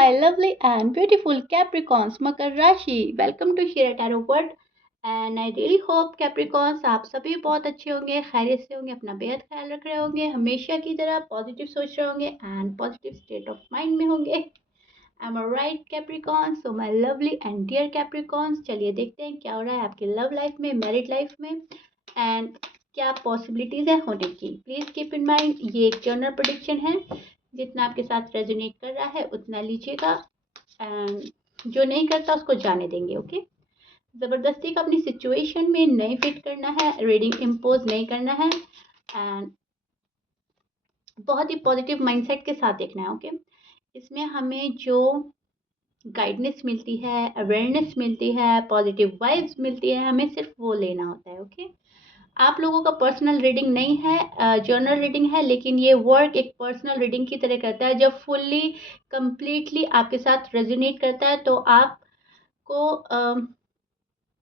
my lovely and beautiful Capricorns, Makar Rashi. Welcome to Shira Tarot World. And I really hope Capricorns आप सभी बहुत अच्छे होंगे, खैरियत से होंगे, अपना बेहद ख्याल रख रहे होंगे, हमेशा की तरह पॉजिटिव सोच रहे होंगे and positive state of mind में होंगे। I am right Capricorns, so my lovely and dear Capricorns, चलिए देखते हैं क्या हो रहा है आपकी लव लाइफ में, मैरिड लाइफ में एंड क्या पॉसिबिलिटीज है होने की। प्लीज कीप इन माइंड ये एक जनरल प्रेडिक्शन है, जितना आपके साथ रेजोनेट कर रहा है उतना लीजिएगा एंड जो नहीं करता उसको जाने देंगे। ओके, ज़बरदस्ती का अपनी सिचुएशन में नहीं फिट करना है, रीडिंग इम्पोज नहीं करना है एंड बहुत ही पॉजिटिव माइंडसेट के साथ देखना है। ओके, इसमें हमें जो गाइडेंस मिलती है, अवेयरनेस मिलती है, पॉजिटिव वाइब्स मिलती है, हमें सिर्फ वो लेना होता है। ओके, आप लोगों का पर्सनल रीडिंग नहीं है, जर्नल रीडिंग है, लेकिन ये वर्क एक पर्सनल रीडिंग की तरह करता है। जब फुल्ली कंप्लीटली आपके साथ रेजोनेट करता है तो आपको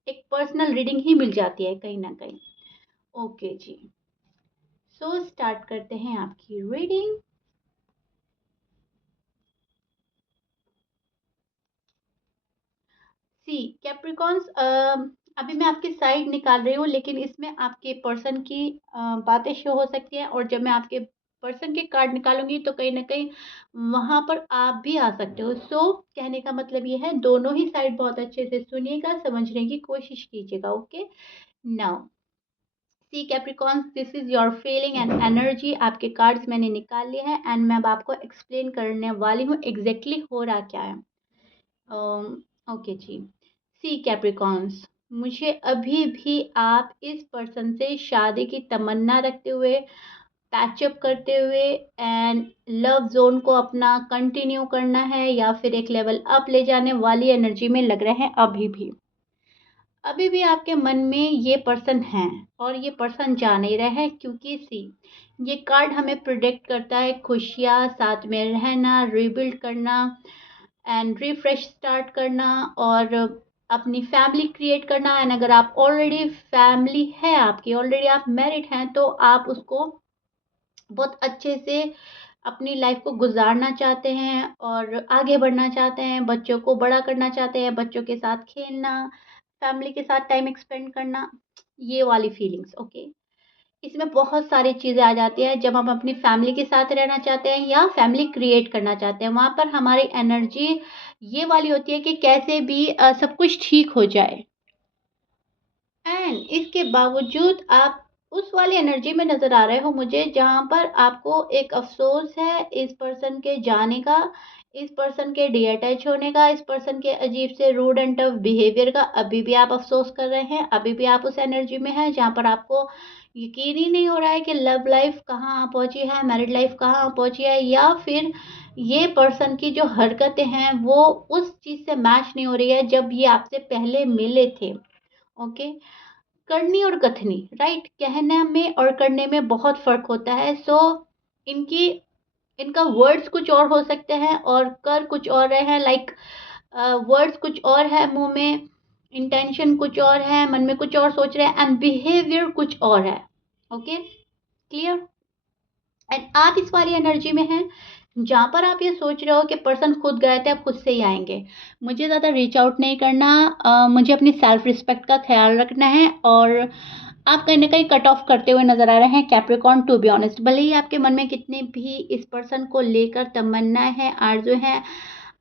एक पर्सनल रीडिंग ही मिल जाती है कहीं ना कहीं। ओके जी, सो स्टार्ट करते हैं आपकी रीडिंग। सी कैप्रिकॉन्स, अभी मैं आपकी साइड निकाल रही हूँ, लेकिन इसमें आपके पर्सन की बातें शो हो सकती हैं और जब मैं आपके पर्सन के कार्ड निकालूंगी तो कहीं ना कहीं वहां पर आप भी आ सकते हो। सो कहने का मतलब ये है, दोनों ही साइड बहुत अच्छे से सुनिएगा, समझने की कोशिश कीजिएगा। Okay, now see Capricorns, this is your feeling and energy. आपके कार्ड्स मैंने निकाल लिए हैं एंड मैं अब आपको एक्सप्लेन करने वाली हूँ एग्जैक्टली हो रहा क्या है। ओके जी, सी कैप्रिकॉन्स, मुझे अभी भी आप इस पर्सन से शादी की तमन्ना रखते हुए, पैचअप करते हुए एंड लव जोन को अपना कंटिन्यू करना है या फिर एक लेवल अप ले जाने वाली एनर्जी में लग रहे हैं। अभी भी आपके मन में ये पर्सन है और ये पर्सन जा नहीं रहे हैं, क्योंकि सी ये कार्ड हमें प्रिडिक्ट करता है खुशियाँ, साथ में रहना, रिबिल्ड करना एंड रिफ्रेश स्टार्ट करना और अपनी फैमिली क्रिएट करना। एंड अगर आप ऑलरेडी फैमिली है आपकी, ऑलरेडी आप मैरिड हैं, तो आप उसको बहुत अच्छे से अपनी लाइफ को गुजारना चाहते हैं और आगे बढ़ना चाहते हैं, बच्चों को बड़ा करना चाहते हैं, बच्चों के साथ खेलना, फैमिली के साथ टाइम एक्सपेंड करना, ये वाली फीलिंग्स। ओके, इसमें बहुत सारी चीज़ें आ जाती हैं। जब हम अपनी फैमिली के साथ रहना चाहते हैं या फैमिली क्रिएट करना चाहते हैं, वहाँ पर हमारी एनर्जी ये वाली होती है कि कैसे भी सब कुछ ठीक हो जाए एंड इसके बावजूद आप उस वाली एनर्जी में नज़र आ रहे हो मुझे, जहाँ पर आपको एक अफसोस है इस पर्सन के जाने का, इस पर्सन के डीअटैच होने का, इस पर्सन के अजीब से रूड एंड टफ बिहेवियर का। अभी भी आप अफसोस कर रहे हैं, अभी भी आप उस एनर्जी में हैं जहाँ पर आपको यकीन ही नहीं हो रहा है कि लव लाइफ कहाँ पहुँची है, मैरिड लाइफ कहाँ पहुँची है, या फिर ये पर्सन की जो हरकतें हैं वो उस चीज़ से मैच नहीं हो रही है जब ये आपसे पहले मिले थे। ओके, करनी और कथनी, राइट, कहने में और करने में बहुत फर्क होता है। सो इनकी इनका वर्ड्स कुछ और हो सकते हैं और कर कुछ और रहे हैं। लाइक वर्ड्स कुछ और है मुंह में, इंटेंशन कुछ और है, मन में कुछ और सोच रहे हैं एंड बिहेवियर कुछ और है। Okay, clear. एंड आप इस वाली एनर्जी में हैं जहाँ पर आप ये सोच रहे हो कि पर्सन खुद गए थे, अब खुद से ही आएंगे, मुझे ज़्यादा रीच आउट नहीं करना, मुझे अपनी सेल्फ रिस्पेक्ट का ख्याल रखना है। और आप कहीं ना कहीं कट ऑफ करते हुए नजर आ रहे हैं कैप्रिकॉर्न। टू बी ऑनेस्ट, भले ही आपके मन में कितने भी इस पर्सन को लेकर तमन्नाएं हैं, आरज़ू हैं,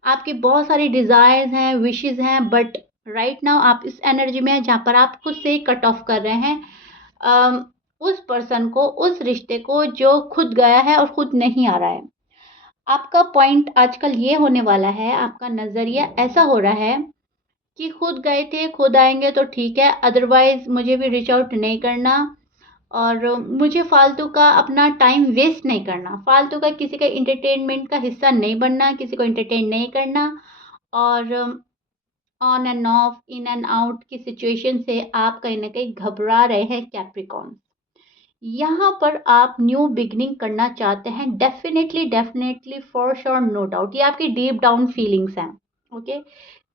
आपकी बहुत सारी डिज़ायर्स हैं, विशेस हैं, बट राइट नाउ आप इस एनर्जी में हैं जहाँ पर आप खुद से ही कट ऑफ कर रहे हैं उस पर्सन को, उस रिश्ते को जो खुद गया है और खुद नहीं आ रहा है। आपका पॉइंट आजकल ये होने वाला है, आपका नज़रिया ऐसा हो रहा है कि खुद गए थे, खुद आएंगे तो ठीक है, अदरवाइज मुझे भी रीच आउट नहीं करना और मुझे फालतू का अपना टाइम वेस्ट नहीं करना, फालतू का किसी का इंटरटेनमेंट का हिस्सा नहीं बनना, किसी को इंटरटेन नहीं करना। और on end of, in and out की सिचुएशन से आप कहीं ना कहीं घबरा रहे हैं कैप्रिकॉन। यहाँ पर आप न्यू बिगनिंग करना चाहते हैं, definitely definitely for sure, no doubt, ये आपकी डीप डाउन फीलिंग्स हैं। ओके,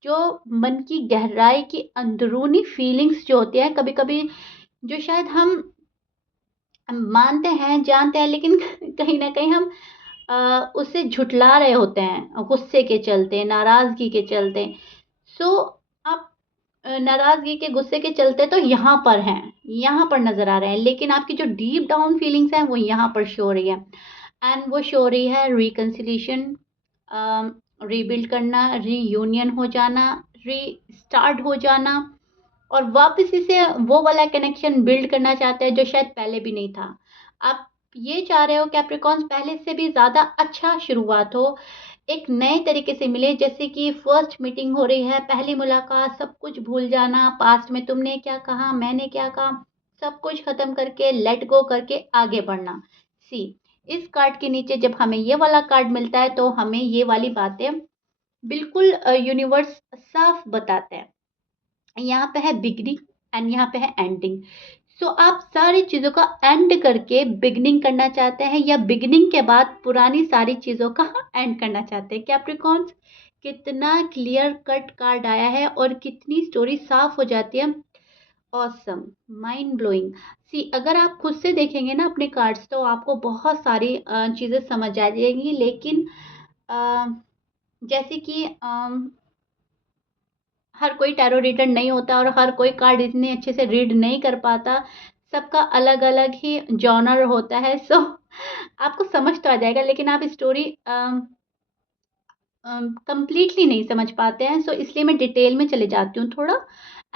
जो मन की गहराई की अंदरूनी फीलिंग्स जो होती हैं, कभी कभी जो शायद हम मानते हैं, जानते हैं, लेकिन कहीं ना कहीं हम उसे झुठला रहे होते हैं गुस्से के चलते, नाराज़गी के चलते। सो आप नाराज़गी के, गुस्से के चलते तो यहाँ पर हैं, यहाँ पर नज़र आ रहे हैं, लेकिन आपकी जो डीप डाउन फीलिंग्स हैं वो यहाँ पर शो हो रही है। एंड वो शो हो रही है रिकंसिलिएशन, रीबिल्ड करना, रीयूनियन हो जाना, रीस्टार्ट हो जाना, और वापस से वो वाला कनेक्शन बिल्ड करना चाहते हैं जो शायद पहले भी नहीं था। आप ये चाह रहे हो कैप्रिकॉर्न्स पहले से भी ज़्यादा अच्छा शुरुआत हो, एक नए तरीके से मिले, जैसे कि फर्स्ट मीटिंग हो रही है, पहली मुलाकात, सब कुछ भूल जाना, पास्ट में तुमने क्या कहा, मैंने क्या कहा, सब कुछ खत्म करके लेट गो करके आगे बढ़ना। सी, इस कार्ड के नीचे जब हमें ये वाला कार्ड मिलता है तो हमें ये वाली बातें बिल्कुल यूनिवर्स साफ बताते हैं। यहाँ पे है बिगिनिंग एंड यहाँ पे है एंडिंग। सो आप सारी चीज़ों का एंड करके बिगिनिंग करना चाहते हैं, या बिगिनिंग के बाद पुरानी सारी चीज़ों का एंड करना चाहते हैं। कैप्रिकॉर्न्स, कितना क्लियर कट कार्ड आया है और कितनी स्टोरी साफ हो जाती है। Awesome, mind blowing. सी, अगर आप खुद से देखेंगे ना अपने कार्ड्स तो आपको बहुत सारी चीज़ें समझ आ जाएंगी, लेकिन अ, जैसे कि हर कोई टैरो रीडर नहीं होता और हर कोई कार्ड इतने अच्छे से रीड नहीं कर पाता। सबका अलग-अलग ही जॉनर होता है। सो आपको समझ तो आ जाएगा, लेकिन आप स्टोरी कंप्लीटली नहीं समझ पाते हैं। सो इसलिए मैं डिटेल में चले जाती हूँ थोड़ा,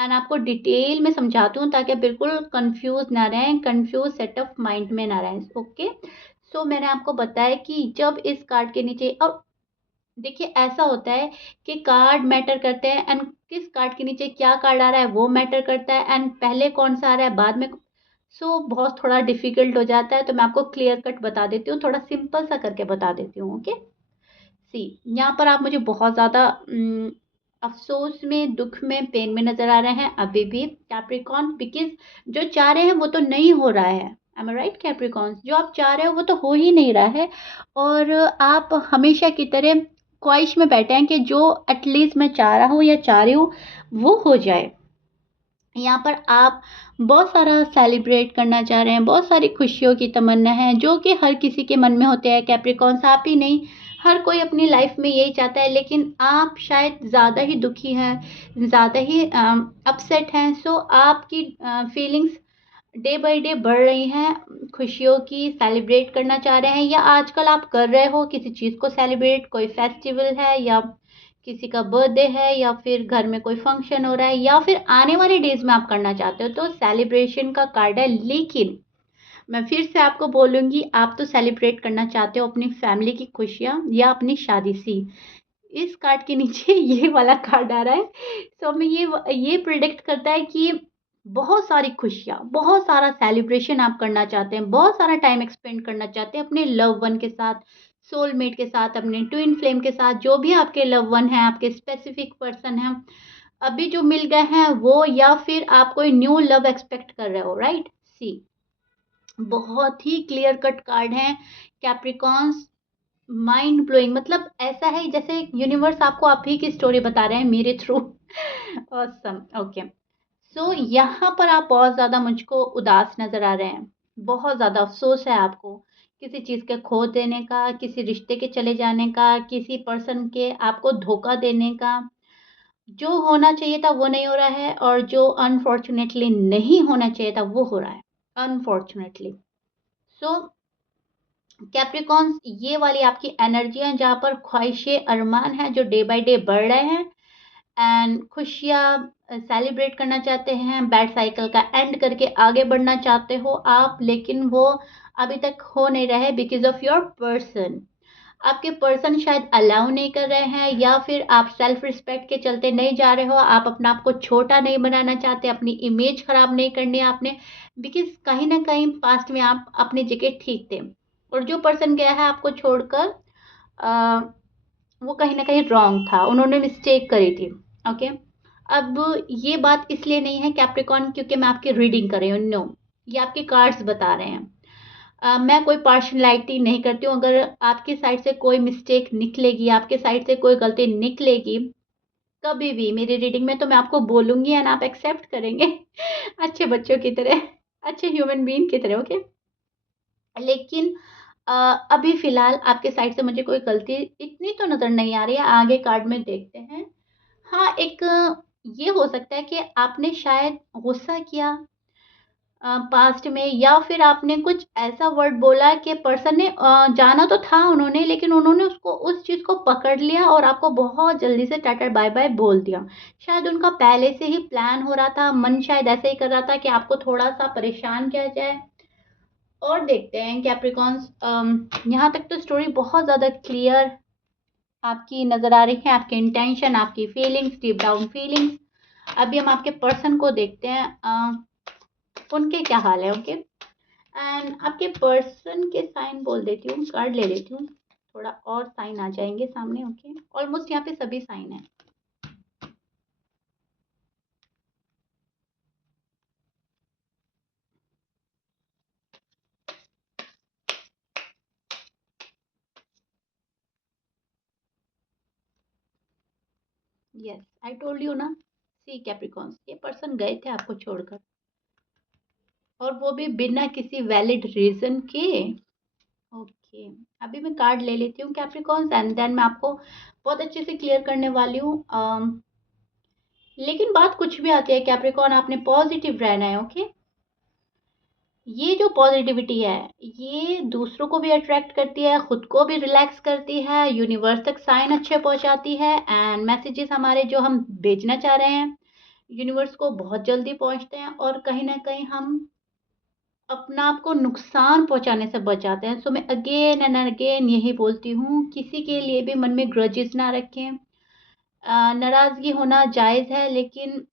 एंड आपको डिटेल में समझाती हूँ ताकि आप बिल्कुल कंफ्यूज ना रहें, कंफ्यूज सेट ऑफ माइंड में ना रहें। ओके, सो मैंने आपको बताया कि जब इस कार्ड के नीचे, और देखिए ऐसा होता है कि कार्ड मैटर करते हैं, एंड किस कार्ड के नीचे क्या कार्ड आ रहा है वो मैटर करता है, एंड पहले कौन सा आ रहा है बाद में। सो बहुत थोड़ा डिफिकल्ट हो जाता है, तो मैं आपको क्लियर कट बता देती हूँ, थोड़ा सिंपल सा करके बता देती हूँ। ओके, सी, यहाँ पर आप मुझे बहुत ज़्यादा अफ़सोस में, दुःख में, पेन में नज़र आ रहे हैं अभी भी कैप्रिकॉर्न, बिकॉज़ जो चाह रहे हैं वो तो नहीं हो रहा है। एम आई राइट कैप्रिकॉर्न्स? जो आप चाह रहे हो वो तो हो ही नहीं रहा है, और आप हमेशा की तरह ख्वाहिश में बैठे हैं कि जो एटलीस्ट मैं चाह रहा हूँ या चाह रही हूँ वो हो जाए। यहाँ पर आप बहुत सारा सेलिब्रेट करना चाह रहे हैं, बहुत सारी खुशियों की तमन्ना है जो कि हर किसी के मन में होते हैं कैप्रिकॉर्न्स, आप ही नहीं, हर कोई अपनी लाइफ में यही चाहता है, लेकिन आप शायद ज़्यादा ही दुखी हैं, ज़्यादा ही अपसेट हैं। सो आपकी फीलिंग्स डे बाय डे बढ़ रही हैं, खुशियों की सेलिब्रेट करना चाह रहे हैं, या आजकल आप कर रहे हो किसी चीज़ को सेलिब्रेट, कोई फेस्टिवल है या किसी का बर्थडे है या फिर घर में कोई फंक्शन हो रहा है या फिर आने वाले डेज में आप करना चाहते हो, तो सेलिब्रेशन का कार्ड है। लेकिन मैं फिर से आपको बोलूँगी, आप तो सेलिब्रेट करना चाहते हो अपनी फैमिली की खुशियाँ या अपनी शादी सी। इस कार्ड के नीचे ये वाला कार्ड आ रहा है। सो हमें ये प्रिडिक्ट करता है कि बहुत सारी खुशियाँ, बहुत सारा सेलिब्रेशन आप करना चाहते हैं, बहुत सारा टाइम स्पेंड करना चाहते हैं अपने लव वन के साथ, सोलमेट के साथ, अपने ट्विन फ्लेम के साथ, जो भी आपके लव वन हैं, आपके स्पेसिफिक पर्सन हैं, अभी जो मिल गए हैं वो, या फिर आप कोई न्यू लव एक्सपेक्ट कर रहे हो, राइट? सी, बहुत ही क्लियर कट कार्ड हैं कैप्रिकॉर्न्स, माइंड ब्लोइंग, मतलब ऐसा है जैसे यूनिवर्स आपको आप ही की स्टोरी बता रहे हैं मेरे थ्रू। Awesome, okay. सो यहाँ पर आप बहुत ज़्यादा मुझको उदास नज़र आ रहे हैं, बहुत ज़्यादा अफ़सोस है आपको, किसी चीज़ के खो देने का, किसी रिश्ते के चले जाने का, किसी पर्सन के आपको धोखा देने का। जो होना चाहिए था वो नहीं हो रहा है, और जो अनफॉर्च्युनेटली नहीं होना चाहिए था वो हो रहा है, अनफॉर्च्युनेटली। सो कैप्रिकॉर्न्स, ये वाली आपकी एनर्जी है जहाँ पर ख्वाहिशें, अरमान हैं जो डे बाय डे बढ़ रहे हैं, एंड खुशियाँ सेलिब्रेट करना चाहते हैं, बैड साइकिल का एंड करके आगे बढ़ना चाहते हो आप, लेकिन वो अभी तक हो नहीं रहा है बिकॉज़ ऑफ योर पर्सन। आपके पर्सन शायद अलाउ नहीं कर रहे हैं, या फिर आप सेल्फ रिस्पेक्ट के चलते नहीं जा रहे हो, आप अपना आप को छोटा नहीं बनाना चाहते, अपनी इमेज खराब नहीं करनी है आपने, बिकॉज़ कहीं न कहीं पास्ट में आप अपनी जगह ठीक थे, और जो पर्सन गया है आपको छोड़कर अ, वो कहीं न कहीं रॉन्ग था, उन्होंने मिस्टेक करी थी। ओके? अब ये बात इसलिए नहीं है कैप्रिकॉर्न क्योंकि मैं आपकी रीडिंग कर रही हूँ, नो, ये आपके कार्ड्स बता रहे हैं। मैं कोई पार्शियलिटी नहीं करती हूँ, अगर आपकी साइड से कोई मिस्टेक निकलेगी, आपके साइड से कोई गलती निकलेगी, कभी भी मेरी रीडिंग में, तो मैं आपको बोलूँगी एंड आप एक्सेप्ट करेंगे अच्छे बच्चों की तरह, अच्छे ह्यूमन बीइंग की तरह, ओके? लेकिन अ, अभी फ़िलहाल आपके साइड से मुझे कोई गलती इतनी तो नज़र नहीं आ रही है, आगे कार्ड में देखते हैं। हाँ, एक ये हो सकता है कि आपने शायद गुस्सा किया पास्ट में, या फिर आपने कुछ ऐसा वर्ड बोला कि पर्सन ने जाना तो था उन्होंने, लेकिन उन्होंने उसको उस चीज़ को पकड़ लिया और आपको बहुत जल्दी से टाटा बाय बाय बोल दिया। शायद उनका पहले से ही प्लान हो रहा था, मन शायद ऐसे ही कर रहा था कि आपको थोड़ा-सा परेशान किया जाए। और देखते हैं कैप्रिकॉन्स, यहाँ तक तो स्टोरी बहुत ज़्यादा क्लियर आपकी नज़र आ रही है, आपके इंटेंशन, आपकी फीलिंग्स, डीप डाउन फीलिंग्स। अभी हम आपके पर्सन को देखते हैं, उनके क्या हाल है, ओके। एंड आपके पर्सन के साइन बोल देती हूँ, कार्ड ले लेती हूँ, थोड़ा और साइन आ जाएंगे सामने, ओके। ऑलमोस्ट यहाँ पे सभी साइन है। यस, आई टोल्ड यू ना। सी कैप्रिकॉन्स, ये पर्सन गए थे आपको छोड़कर, और वो भी बिना किसी वैलिड रीजन के, ओके। अभी मैं कार्ड ले लेती हूँ कैप्रिकॉन्स, एंड देन मैं आपको बहुत अच्छे से क्लियर करने वाली हूँ। लेकिन बात कुछ भी आती है कैप्रिकॉन, आपने पॉजिटिव रहना है, ओके। ये जो पॉजिटिविटी है, ये दूसरों को भी अट्रैक्ट करती है, खुद को भी रिलैक्स करती है, यूनिवर्स तक साइन अच्छे पहुंचाती है, एंड मैसेजेस हमारे जो हम भेजना चाह रहे हैं यूनिवर्स को बहुत जल्दी पहुंचते हैं, और कहीं ना कहीं हम अपना आप को नुकसान पहुंचाने से बचाते हैं। सो मैं अगेन एंड अगेन यही बोलती हूँ, किसी के लिए भी मन में ग्रजेस ना रखें। नाराजगी होना जायज़ है, लेकिन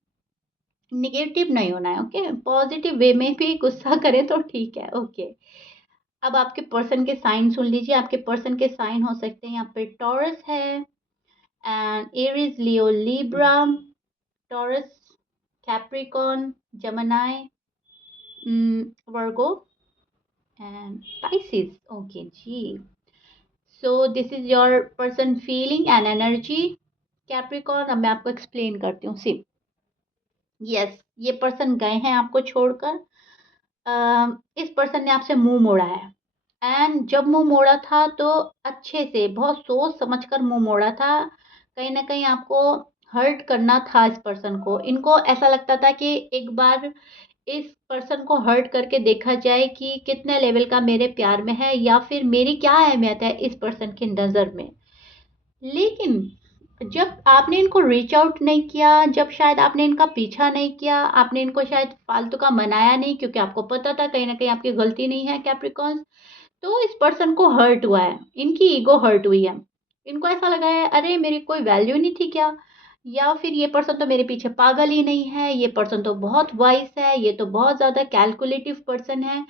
निगेटिव नहीं होना है, ओके। पॉजिटिव वे में भी गुस्सा करें तो ठीक है, ओके। अब आपके पर्सन के साइन सुन लीजिए। आपके पर्सन के साइन हो सकते हैं, यहाँ पे टॉरस है, and Aries, Leo, Libra, Taurus, Capricorn, Gemini, Virgo and Pisces, okay ji. So this is your person feeling and energy Capricorn. अब मैं आपको एक्सप्लेन करती हूँ, सी। यस, ये पर्सन गए हैं आपको छोड़कर। इस पर्सन ने आपसे मुंह मोड़ा है, एंड जब मुंह मोड़ा था तो अच्छे से बहुत सोच समझ कर मुंह मोड़ा था। कहीं ना कहीं आपको हर्ट करना था इस पर्सन को। इनको ऐसा लगता था कि एक बार इस पर्सन को हर्ट करके देखा जाए कि कितने लेवल का मेरे प्यार में है, या फिर मेरी क्या अहमियत है इस पर्सन की नज़र में। लेकिन जब आपने इनको रीच आउट नहीं किया, जब शायद आपने इनका पीछा नहीं किया, आपने इनको शायद फालतू का मनाया नहीं, क्योंकि आपको पता था कहीं ना कहीं आपकी गलती नहीं है कैप्रिकॉन्स, तो इस पर्सन को हर्ट हुआ है, इनकी ईगो हर्ट हुई है। इनको ऐसा लगा है, अरे मेरी कोई वैल्यू नहीं थी क्या, या फिर ये पर्सन तो मेरे पीछे पागल ही नहीं है, ये पर्सन तो बहुत वाइस है, ये तो बहुत ज़्यादा कैलकुलेटिव पर्सन है,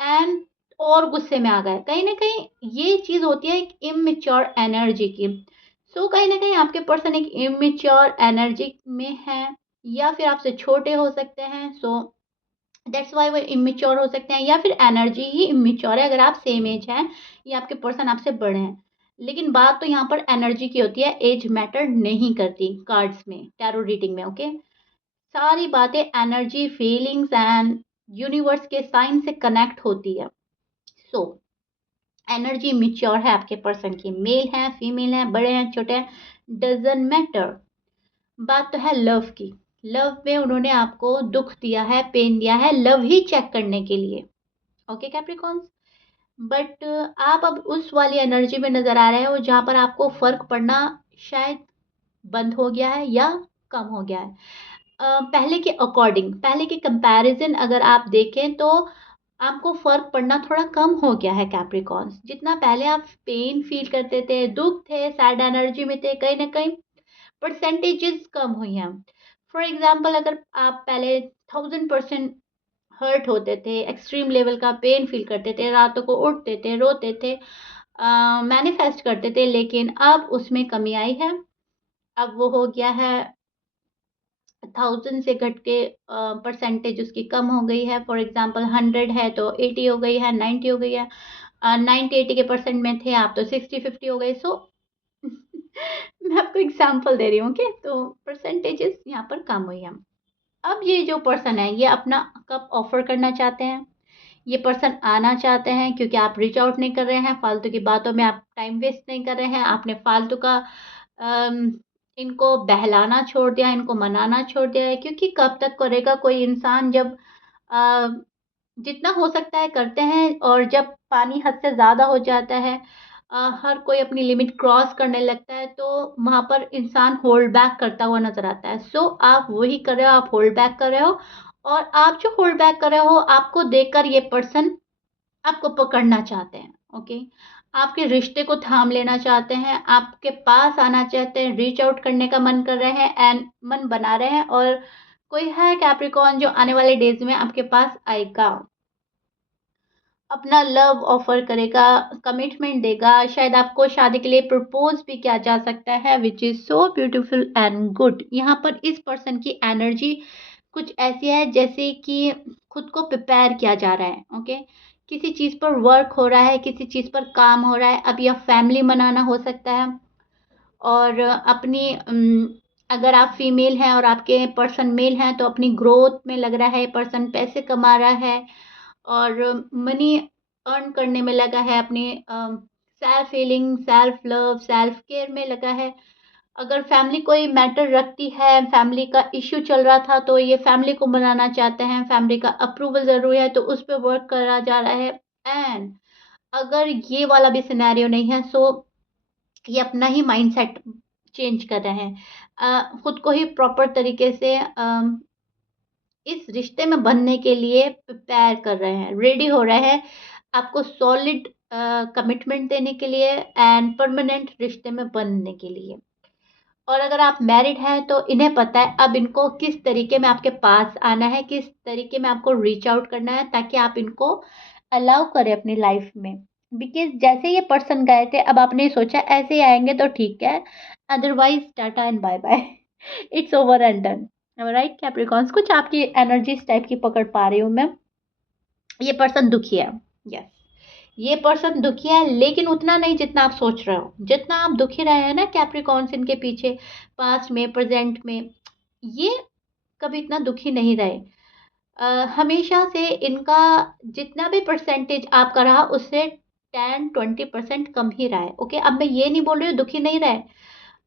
एंड और गुस्से में आ गए। कहीं न कहीं ये चीज़ होती है एक इमैच्योर एनर्जी की। सो कहीं न कहीं आपके पर्सन एक इमैच्योर एनर्जी में है, या फिर आपसे छोटे हो सकते हैं। सो दैट्स व्हाई वो इमैच्योर हो सकते हैं, या फिर एनर्जी ही इमैच्योर है अगर आप सेम एज हैं, या आपके पर्सन आपसे बड़े हैं। लेकिन बात तो यहाँ पर एनर्जी की होती है, एज मैटर नहीं करती कार्ड्स में, टैरो रीडिंग में, ओके। सारी बातें एनर्जी, फीलिंग्स एंड यूनिवर्स के साइन से कनेक्ट होती है। सो एनर्जी मिच्योर है आपके पर्सन की, मेल है, फीमेल है, बड़े हैं, छोटे हैं, डजंट मैटर। बात तो है लव की। लव में उन्होंने आपको दुख दिया है, पेन दिया है, लव ही चेक करने के लिए, ओके कैप्रिकॉन्स। बट आप अब उस वाली एनर्जी में नजर आ रहे हो जहां पर आपको फर्क पड़ना शायद बंद हो गया है, या कम हो गया है। पहले के अकॉर्डिंग, पहले के कंपैरिजन अगर आप देखें तो आपको फ़र्क पड़ना थोड़ा कम हो गया है कैप्रिकॉन्स। जितना पहले आप पेन फ़ील करते थे, दुःख थे, सैड एनर्जी में थे, कहीं न कहीं परसेंटेजेस कम हुई हैं। फॉर एग्ज़ाम्पल, अगर आप पहले 1000% हर्ट होते थे, एक्सट्रीम लेवल का पेन फ़ील करते थे, रातों को उठते थे, रोते थे, मैनिफेस्ट करते थे, लेकिन अब उसमें कमी आई है। अब वो हो गया है 1000 से घट के परसेंटेज उसकी कम हो गई है। फॉर एग्ज़ाम्पल 100 है तो 80 हो गई है, 90 हो गई है। 90-80 के परसेंट में थे आप तो 60-50 हो गए। सो मैं आपको एग्ज़ाम्पल दे रही हूँ, ओके? तो परसेंटेजेस यहाँ पर कम हुई हैं। अब ये जो पर्सन है, ये अपना कप ऑफ़र करना चाहते हैं, ये पर्सन आना चाहते हैं क्योंकि आप रीच आउट नहीं कर रहे हैं, फालतू की बातों में आप टाइम वेस्ट नहीं कर रहे हैं, आपने फालतू का अम, इनको बहलाना छोड़ दिया, इनको मनाना छोड़ दिया है, क्योंकि कब तक करेगा कोई इंसान जब अ, जितना हो सकता है करते हैं, और जब पानी हद से ज़्यादा हो जाता है, हर कोई अपनी लिमिट क्रॉस करने लगता है, तो वहाँ पर इंसान होल्ड बैक करता हुआ नज़र आता है। सो आप वही कर रहे हो, आप होल्ड बैक कर रहे हो, और आप जो होल्ड बैक कर रहे हो, आपको देखकर ये पर्सन आपको पकड़ना चाहते हैं, ओके? आपके रिश्ते को थाम लेना चाहते हैं, आपके पास आना चाहते हैं, रीच आउट करने का मन कर रहे हैं एंड मन बना रहे हैं, और कोई है कैप्रिकॉर्न जो आने वाले डेज़ में आपके पास आएगा। अपना लव ऑफ़र करेगा, कमिटमेंट देगा, शायद आपको शादी के लिए प्रपोज़ भी किया जा सकता है, which is so beautiful and good. यहाँ पर इस पर्सन की एनर्जी कुछ ऐसी है जैसे कि खुद को प्रिपेयर किया जा रहा है, ओके? किसी चीज़ पर वर्क हो रहा है, किसी चीज़ पर काम हो रहा है, अब यह फैमिली मनाना हो सकता है, और अपनी अगर आप फीमेल हैं और आपके पर्सन मेल हैं, तो अपनी ग्रोथ में लग रहा है, ये पर्सन पैसे कमा रहा है और मनी अर्न करने में लगा है, अपनी self healing, self love, self care में लगा है। अगर फैमिली कोई मैटर रखती है, फैमिली का इश्यू चल रहा था, तो ये फैमिली को मनाना चाहते हैं, फैमिली का अप्रूवल ज़रूरी है, तो उस पे वर्क करा जा रहा है। एंड अगर ये वाला भी सिनेरियो नहीं है, सो ये अपना ही माइंडसेट चेंज कर रहे हैं। खुद को ही प्रॉपर तरीके से इस रिश्ते में बंधने के लिए प्रिपेयर कर रहे हैं, रेडी हो रहे हैं आपको सॉलिड कमिटमेंट देने के लिए एंड परमानेंट रिश्ते में बंधने के लिए। और अगर आप मैरिड हैं, तो इन्हें पता है अब इनको किस तरीके में आपके पास आना है, किस तरीके में आपको रीच आउट करना है, ताकि आप इनको अलाउ करें अपनी लाइफ में। बिकॉज़ जैसे ये पर्सन गए थे, अब आपने सोचा ऐसे ही आएँगे तो ठीक है, otherwise Tata and bye-bye. It's over and done. Alright Capricorns, कुछ आपकी एनर्जी इस टाइप की पकड़ पा रही हूँ मैं। ये पर्सन दुखी है। यस, ये पर्सन दुखी है, लेकिन उतना नहीं जितना आप सोच रहे हो। जितना आप दुखी रहे हैं ना कैप्रिकॉर्न्स इनके पीछे, पास्ट में, प्रेज़ेंट में, ये कभी इतना दुखी नहीं रहे। हमेशा से इनका जितना भी परसेंटेज आपका रहा, उससे 10-20% कम ही रहा है, ओके? अब मैं ये नहीं बोल रही हूँ दुखी नहीं रहे।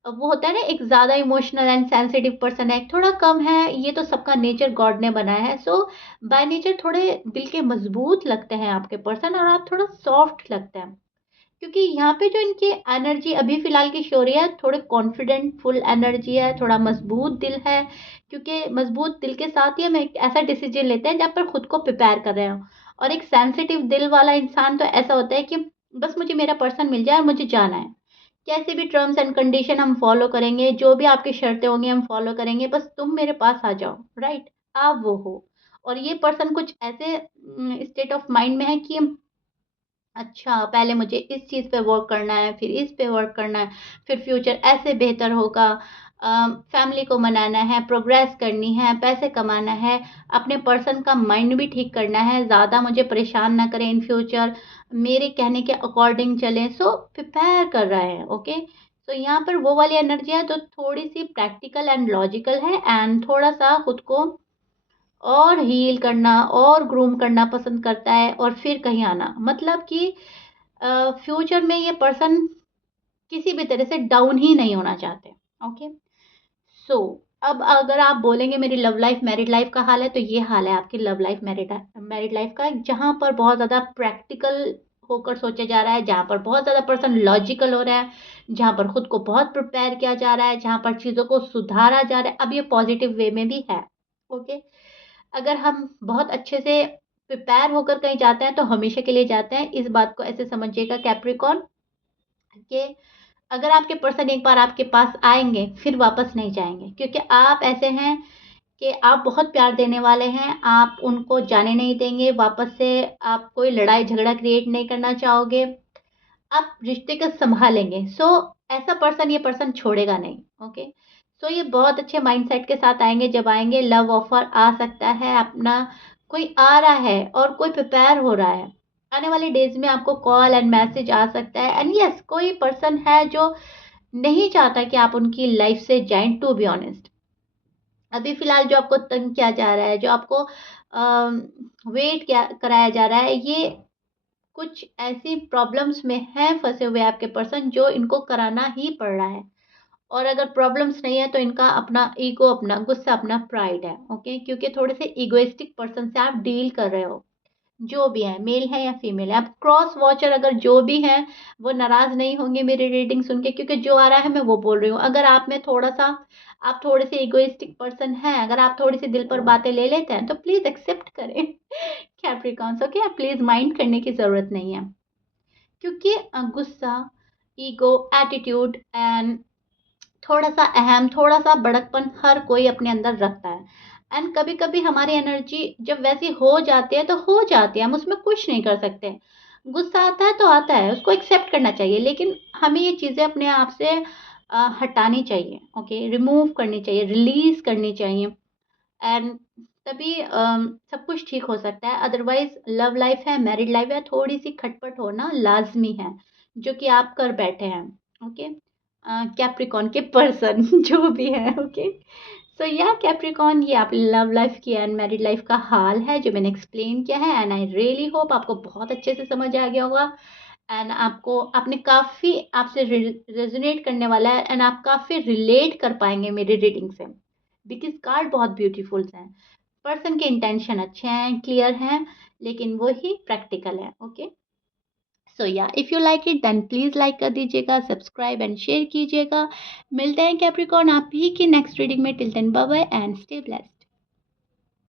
वो होता है ना, एक ज़्यादा इमोशनल एंड सेंसिटिव पर्सन है, थोड़ा कम है, ये तो सबका नेचर गॉड ने बनाया है। सो बाय नेचर थोड़े दिल के मज़बूत लगते हैं आपके पर्सन, और आप थोड़ा सॉफ्ट लगते हैं। क्योंकि यहाँ पे जो इनकी एनर्जी अभी फ़िलहाल की शो रही है, थोड़े कॉन्फिडेंट फुल एनर्जी है, थोड़ा मज़बूत दिल है, क्योंकि मज़बूत दिल के साथ ही हम एक ऐसा डिसीज़न लेते हैं जहाँ पर खुद को प्रिपेयर कर रहे हों। और एक सेंसिटिव दिल वाला इंसान तो ऐसा होता है कि बस मुझे मेरा पर्सन मिल जाए और मुझे जाना है। कैसे भी टर्म्स एंड कंडीशन हम फ़ॉलो करेंगे, जो भी आपकी शर्तें होंगी हम फ़ॉलो करेंगे, बस तुम मेरे पास आ जाओ, राइट? आप वो हो। और ये पर्सन कुछ ऐसे स्टेट ऑफ माइंड में है कि अच्छा, पहले मुझे इस चीज़ पे वर्क करना है, फिर इस पे वर्क करना है, फिर फ्यूचर ऐसे बेहतर होगा। फैमिली को मनाना है, प्रोग्रेस करनी है, पैसे कमाना है, अपने पर्सन का माइंड भी ठीक करना है, ज़्यादा मुझे परेशान ना करें इन फ्यूचर, मेरे कहने के अकॉर्डिंग चलें, सो प्रिपेयर कर रहे हैं, ओके? तो यहाँ पर वो वाली एनर्जी है जो थोड़ी-सी प्रैक्टिकल एंड लॉजिकल है, एंड थोड़ा-सा खुद को और हील करना और ग्रूम करना पसंद करता है, और फिर कहीं आना। मतलब कि फ्यूचर में ये पर्सन किसी भी तरह से डाउन ही नहीं होना चाहते। ओके, सो अब अगर आप बोलेंगे मेरी लव लाइफ मैरिड लाइफ का हाल है, तो ये हाल है आपकी लव लाइफ मैरिड लाइफ का, जहाँ पर बहुत ज़्यादा प्रैक्टिकल होकर सोचा जा रहा है, जहाँ पर बहुत ज़्यादा पर्सन लॉजिकल हो रहा है, जहाँ पर खुद को बहुत प्रिपेयर किया जा रहा है, जहाँ पर चीज़ों को सुधारा जा रहा है। अब ये पॉजिटिव वे में भी है। ओके, अगर हम बहुत अच्छे से प्रिपेयर होकर कहीं जाते हैं, तो हमेशा के लिए जाते हैं। इस बात को ऐसे समझिएगा कैप्रिकॉर्न, कि अगर आपके पर्सन एक बार आपके पास आएँगे, फिर वापस नहीं जाएँगे, क्योंकि आप ऐसे हैं कि आप बहुत प्यार देने वाले हैं, आप उनको जाने नहीं देंगे, वापस से आप कोई लड़ाई-झगड़ा क्रिएट नहीं करना चाहोगे, आप रिश्ते को सँभालेंगे। सो ऐसा पर्सन ये पर्सन छोड़ेगा नहीं, ओके? सो ये बहुत अच्छे माइंडसेट के साथ आएँगे, जब आएँगे लव ऑफ़र आ सकता है, अपना कोई आ रहा है और कोई प्रिपेयर हो रहा है। आने वाले डेज़ में आपको कॉल एंड मैसेज आ सकता है, एंड येस कोई पर्सन है जो नहीं चाहता कि आप उनकी लाइफ़ से जाएँ, टू बी ऑनेस्ट। अभी फ़िलहाल जो आपको तंग किया जा रहा है, जो आपको वेट क्या कराया जा रहा है, ये कुछ ऐसी प्रॉब्लम्स में हैं फँसे हुए आपके पर्सन जो इनको कराना ही पड़ रहा है। और अगर प्रॉब्लम्स नहीं है तो इनका अपना ईगो, अपना गुस्सा, अपना प्राइड है, ओके? क्योंकि थोड़े से इगोइस्टिक पर्सन से आप डील कर रहे हो। जो भी है, मेल है या फीमेल है। अब क्रॉस वॉचर अगर जो भी हैं, वो नाराज़ नहीं होंगे मेरी रीडिंग सुन के, क्योंकि जो आ रहा है मैं वो बोल रही हूँ। अगर आप में थोड़ा-सा, आप थोड़े से इगोइस्टिक पर्सन हैं, अगर आप थोड़ी-सी दिल पर बातें ले लेते हैं, तो प्लीज़ एक्सेप्ट करें। Capricorns, okay? प्लीज़ माइंड करने की ज़रूरत नहीं है। क्योंकि गुस्सा, ईगो, एटीट्यूड एंड थोड़ा-सा अहम, थोड़ा-सा बड़कपन हर कोई अपने अंदर रखता है। एंड कभी-कभी हमारी एनर्जी जब वैसी हो जाती है, तो हो जाती है, हम उसमें कुछ नहीं कर सकते। गुस्सा आता है तो आता है, उसको एक्सेप्ट करना चाहिए, लेकिन हमें ये चीज़ें अपने आप से हटानी चाहिए, ओके? रिमूव करनी चाहिए, रिलीज़ करनी चाहिए। एंड तभी सब कुछ ठीक हो सकता है। अदरवाइज़ लव लाइफ़ है, मैरिड लाइफ़ है, थोड़ी-सी खटपट होना लाज़मी है, जो कि आप कर बैठे हैं, ओके? कैप्रिकॉर्न के पर्सन जो भी है, ओके? सो या कैप्रिकॉर्न, ये आप लव लाइफ़ की एंड मैरिड लाइफ़ का हाल है जो मैंने एक्सप्लेन किया है, एंड आई रियली होप आपको बहुत अच्छे से समझ आ गया होगा। एंड आपको, आपने काफ़ी, आपसे रेजोनेट करने वाला है एंड आप काफ़ी रिलेट कर पाएँगे मेरी रीडिंग से। बिकॉज़ कार्ड बहुत ब्यूटीफुल हैं। पर्सन के इंटेंशन अच्छे हैं, क्लियर हैं, लेकिन वही प्रैक्टिकल है, ओके? सो या if you like it then please like कर दीजिएगा, सब्सक्राइब एंड शेयर कीजिएगा। मिलते हैं कैप्रिकॉर्न आप ही की नेक्स्ट रीडिंग में। Till then bye bye and stay blessed.